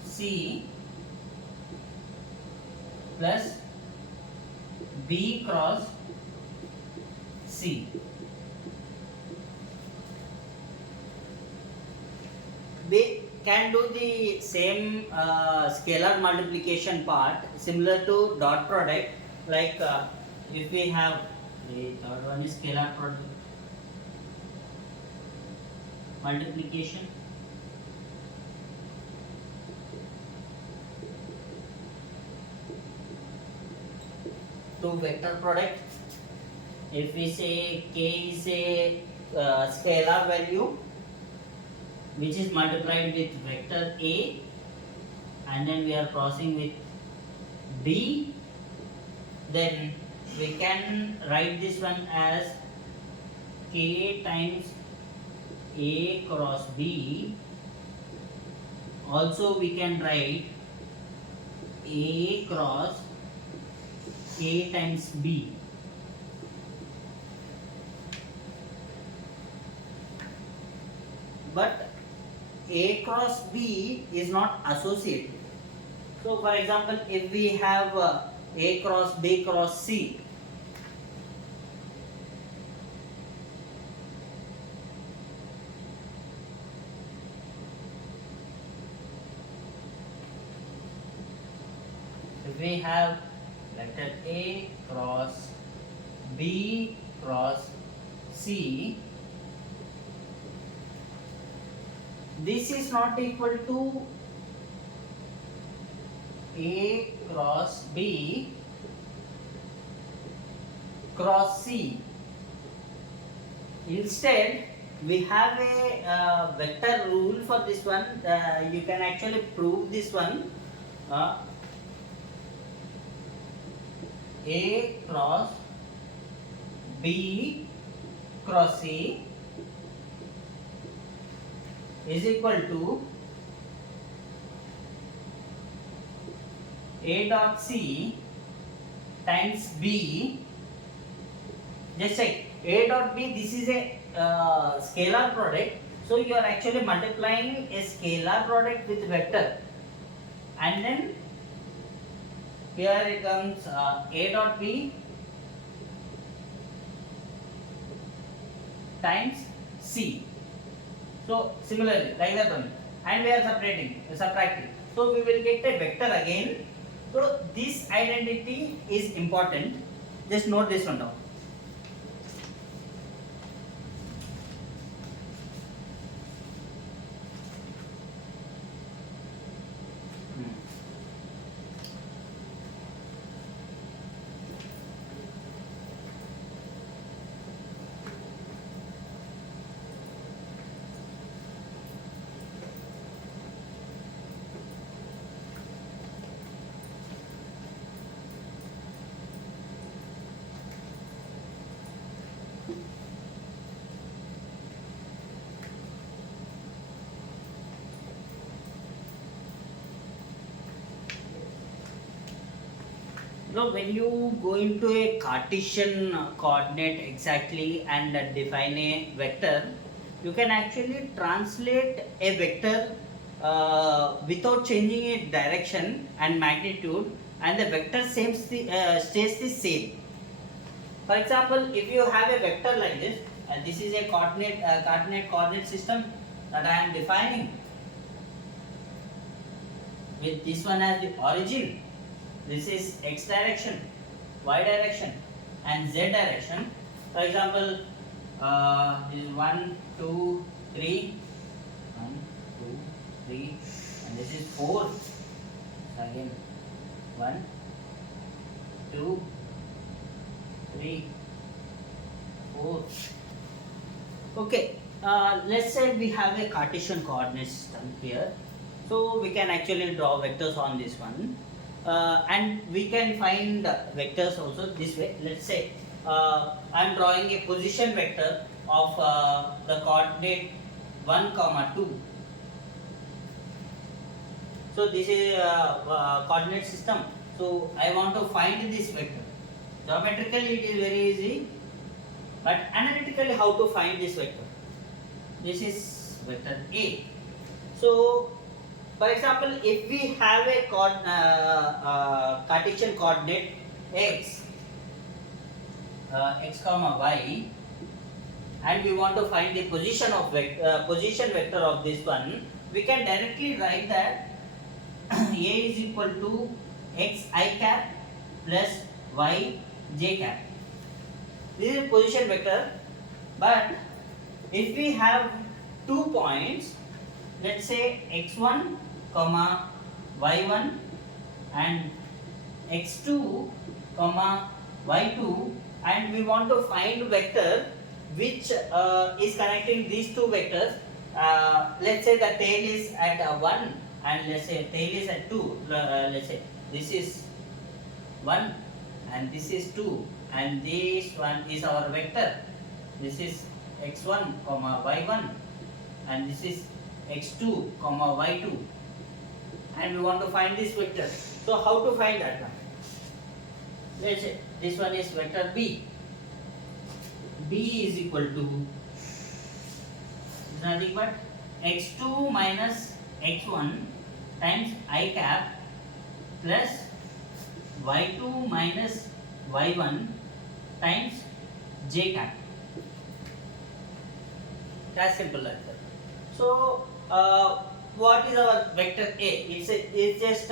C plus B cross C. We can do the same scalar multiplication part similar to dot product, like if we have the third one is scalar product multiplication. To vector product, if we say k is a scalar value which is multiplied with vector A, and then we are crossing with B, then we can write this one as k times A cross B. Also we can write A cross K times B. But A cross B is not associated. So for example, if we have A cross B cross C, if we have vector A cross B cross C, this is not equal to A cross B cross C. Instead, we have a vector rule for this one. You can actually prove this one. A cross B cross C is equal to A dot C times B. Just check A dot B, this is a scalar product, so you are actually multiplying a scalar product with vector, and then here it comes A dot B times C. So similarly like that one, and we are subtracting, so we will get a vector again. So this identity is important, just note this one down. When you go into a Cartesian coordinate exactly and define a vector, you can actually translate a vector without changing its direction and magnitude, and the vector stays the same. For example, if you have a vector like this, and this is a coordinate system that I am defining, with this one as the origin, this is x direction, y direction, and z direction. For example, this is 1, 2, 3, 1, 2, 3, and this is 4. Again, 1, 2, 3, 4. Okay, let's say we have a Cartesian coordinate system here. So we can actually draw vectors on this one. And we can find vectors also this way. Let's say I am drawing a position vector of the coordinate 1, 2. So this is a coordinate system. So I want to find this vector. Geometrically it is very easy, but analytically how to find this vector? This is vector A. So for example, if we have a Cartesian coordinate x, x comma y, and we want to find the position vector of this one, we can directly write that A is equal to x I cap plus y j cap. This is position vector, but if we have 2 points, let's say x1 comma y1 and x2 comma y2, and we want to find vector which is connecting these two vectors. Let's say the tail is at 1 and let's say tail is at 2. Let's say this is 1 and this is 2, and this one is our vector. This is x1 comma y1 and this is x2 comma y2, and we want to find this vector. So how to find that one? Let's say this one is vector B. B is equal to nothing but x2 minus x1 times I cap plus y2 minus y1 times j cap. That's simple like that. So what is our vector A? It's just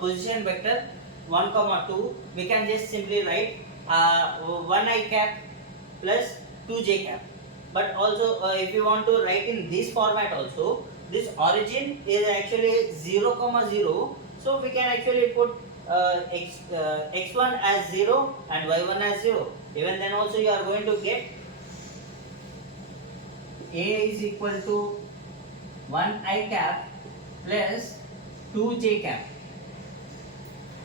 position vector 1, 2. We can just simply write 1 I cap plus 2 j cap. But also if you want to write in this format also, this origin is actually 0, 0. So we can actually put x1 as 0 and y1 as 0. Even then also you are going to get A is equal to 1 I cap plus 2 j cap.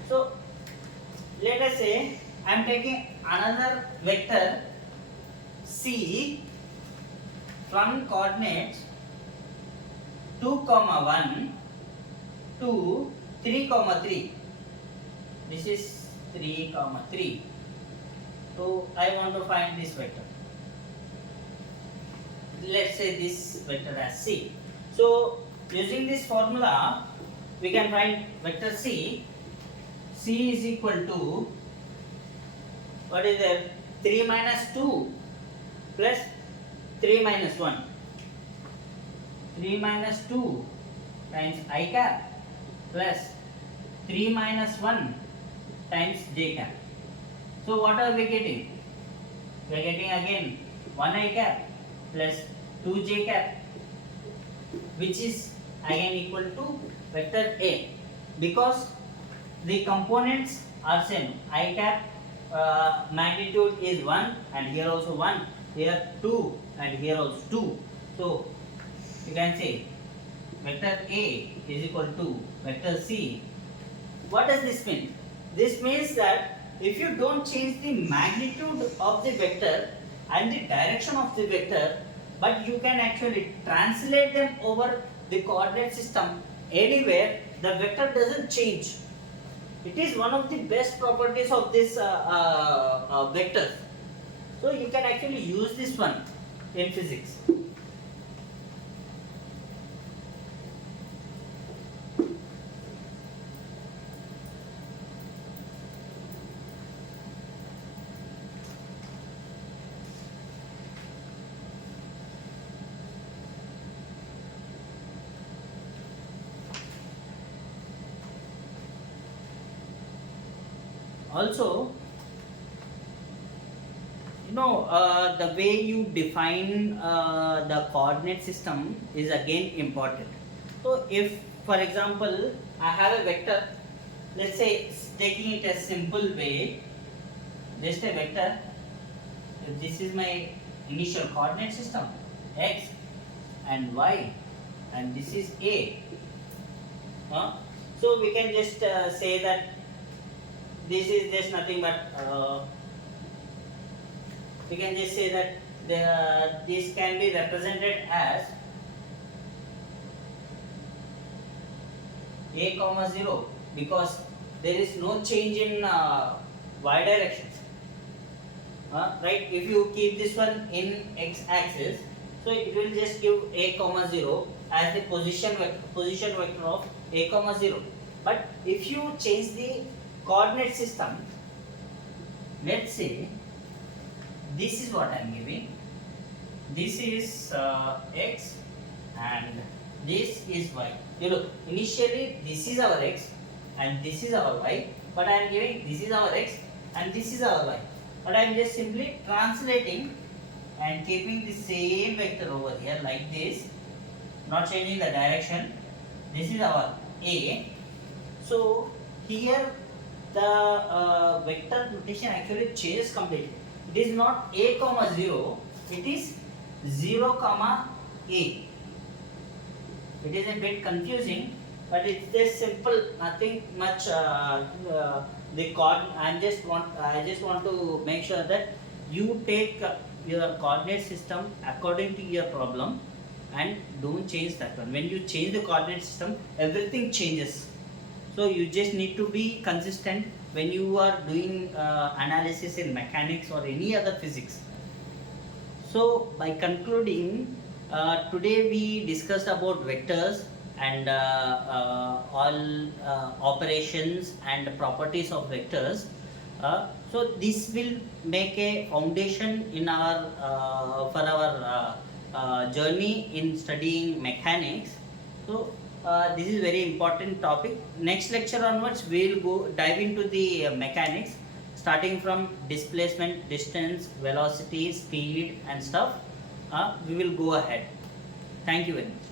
So let us say I am taking another vector C from coordinates 2, 1 to 3, 3. This is 3, 3. So I want to find this vector. Let's say this vector as C. So using this formula, we can find vector C. C is equal to, what is there? 3 minus 2 plus 3 minus 1. 3 minus 2 times I cap plus 3 minus 1 times j cap. So what are we getting? We are getting again 1 I cap plus 2 j cap, which is again equal to vector A, because the components are same. I cap magnitude is 1 and here also 1, here 2 and here also 2. So you can say vector A is equal to vector C. What does this mean? This means that if you don't change the magnitude of the vector and the direction of the vector, but you can actually translate them over the coordinate system anywhere, the vector doesn't change. It is one of the best properties of this vector. So you can actually use this one in physics. Also, the way you define the coordinate system is again important. So if, for example, I have a vector, let's say taking it a simple way, just a vector, if this is my initial coordinate system, x and y, and this is a, so we can just say that this is just nothing but we can just say that this can be represented as a comma 0, because there is no change in y directions, right? If you keep this one in x axis, so it will just give a comma 0 as the position vector of a comma 0. But if you change the coordinate system, let's say this is what I am giving, this is x and this is y. You look, initially this is our x and this is our y, but I am giving this is our x and this is our y, but I am just simply translating and keeping the same vector over here like this, not changing the direction. This is our a. So here the vector notation actually changes completely. It is not a comma 0, it is 0 comma a. It is a bit confusing, but it's just simple, nothing much. The I just want to make sure that you take your coordinate system according to your problem and don't change that one. When you change the coordinate system, everything changes. So you just need to be consistent when you are doing analysis in mechanics or any other physics. So by concluding, today we discussed about vectors and all operations and properties of vectors. So this will make a foundation in our for our journey in studying mechanics. So this is very important topic. Next lecture onwards, we will go dive into the mechanics, starting from displacement, distance, velocity, speed, and stuff. We will go ahead. Thank you very much.